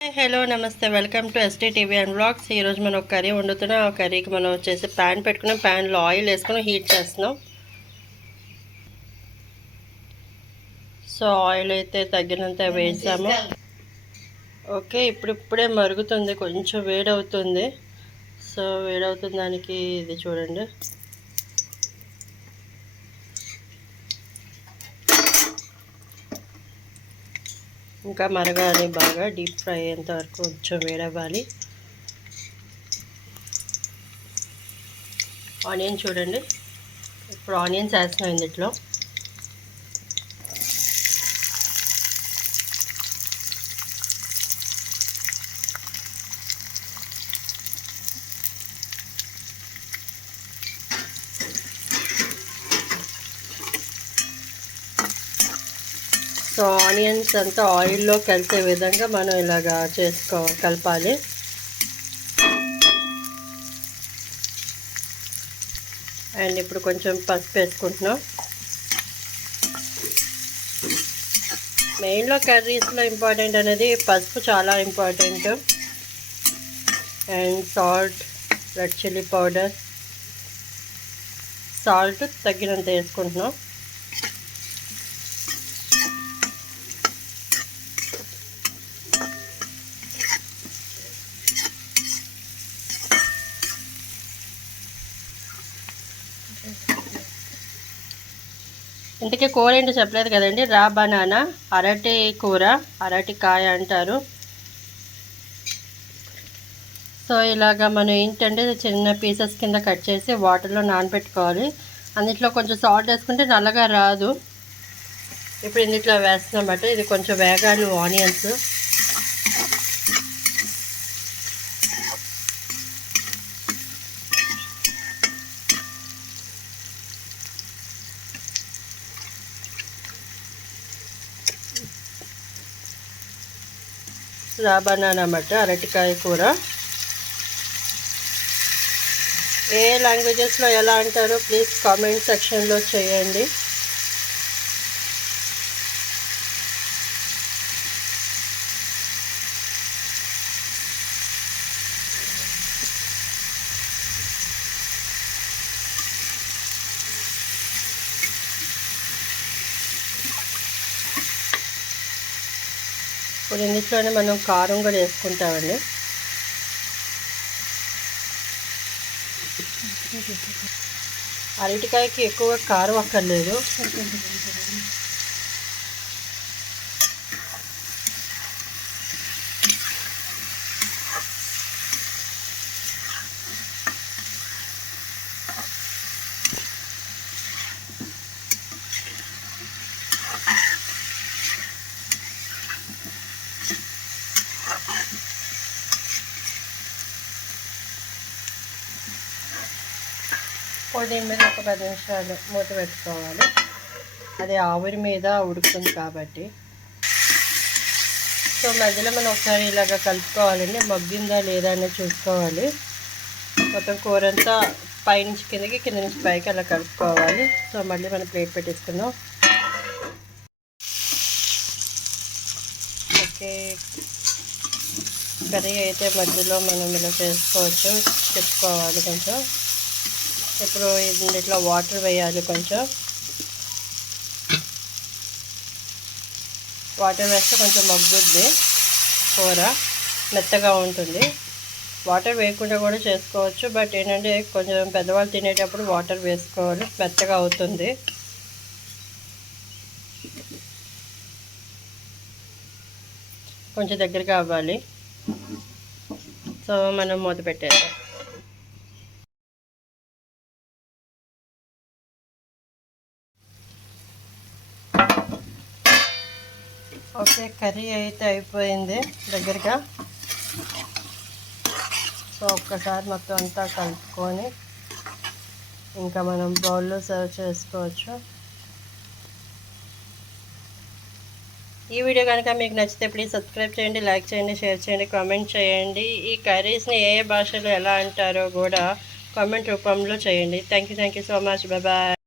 Hello నమస్తే welcome to ST TV and vlogs. ఈరోజు మనం ఒక కర్రీ వండుతున్నాం. ఆ కర్రీకి మనం వచ్చేసి ప్యాన్ పెట్టుకున్నాం. ప్యాన్లో ఆయిల్ వేసుకుని హీట్ చేస్తున్నాం. సో ఆయిల్ అయితే తగ్గినంత వేసాము. ఓకే, ఇప్పుడే మరుగుతుంది, కొంచెం వేడవుతుంది. సో వేడవుతుంది దానికి ఇది చూడండి. ఇంకా మరగాలి, బాగా డీప్ ఫ్రై అయ్యేంత వరకు కొంచెం వేడవ్వాలి. ఆనియన్ చూడండి, ఇప్పుడు ఆనియన్స్ వేస్తున్నాం ఇందులో. సో ఆనియన్స్ అంతా ఆయిల్లో కలిసే విధంగా మనం ఇలాగా కలపాలి. అండ్ ఇప్పుడు కొంచెం పసుపు వేసుకుంటున్నాం. మెయిన్లో కర్రీస్లో ఇంపార్టెంట్ అనేది పసుపు, చాలా important. And salt, red chilli powder, salt తగినంత వేసుకుంటున్నాం. ఇంతకీ కూర ఏంటో చెప్పలేదు కదండి. రా బనానా, అరటి కూర, అరటికాయ అంటారు. సో ఇలాగా మనం ఏంటంటే చిన్న పీసెస్ కింద కట్ చేసి వాటర్లో నానబెట్టుకోవాలి. అందులో కొంచెం సాల్ట్ వేసుకుంటే నల్లగా రాదు. ఇప్పుడు ఇందులో వేస్తున్నమాట. ఇది కొంచెం వేగాలి ఆనియన్స్. బనానా అన్నమాట, అరటికాయ కూర. ఏ లాంగ్వేజెస్లో ఎలా అంటారో ప్లీజ్ కామెంట్ సెక్షన్లో చేయండి. ఇప్పుడు ఇందులోనే మనం కారం కూడా వేసుకుంటామండి. అరటికాయకి ఎక్కువగా కారం అక్కర్లేదు. పొడి మీద ఒక 10 నిమిషాలు మూత పెట్టుకోవాలి. అది ఆవిరి మీద ఉడుకుతుంది కాబట్టి. సో మధ్యలో మనం ఒకసారి ఇలాగ కలుపుకోవాలండి. మగ్గిందా లేదా అనేది చూసుకోవాలి. మొత్తం కూర అంతా పైనుంచి కిందకి, కింద నుంచి పైకి అలా కలుపుకోవాలి. సో మళ్ళీ మనం ప్లేట్ పెట్టేసుకుందాం. ఓకే, కర్రీ అయితే మధ్యలో మనం ఇలా చేసుకోవచ్చు, చెప్పుకోవాలి కొంచెం. ఇప్పుడు ఇందులో వాటర్ వేయాలి. కొంచెం వాటర్ వేస్తే కొంచెం మగ్గుద్ది, కూర మెత్తగా ఉంటుంది. వాటర్ వేయకుండా కూడా చేసుకోవచ్చు, బట్ ఏంటంటే కొంచెం పెద్దవాళ్ళు తినేటప్పుడు వాటర్ వేసుకోవాలి, మెత్తగా అవుతుంది. కొంచెం దగ్గరగా అవ్వాలి. సో మనం మూత పెట్టేద్దాం. ఓకే, కర్రీ అయితే అయిపోయింది దగ్గరగా. సో ఒక్కసారి మొత్తం అంతా కలుపుకొని ఇంకా మనం బౌల్లో సర్వ్ చేసుకోవచ్చు. ఈ వీడియో కనుక మీకు నచ్చితే ప్లీజ్ సబ్స్క్రైబ్ చేయండి, లైక్ చేయండి, షేర్ చేయండి, కామెంట్ చేయండి. ఈ కర్రీస్ని ఏ భాషలో ఎలా అంటారో కూడా కామెంట్ రూపంలో చేయండి. Thank you so much. Bye.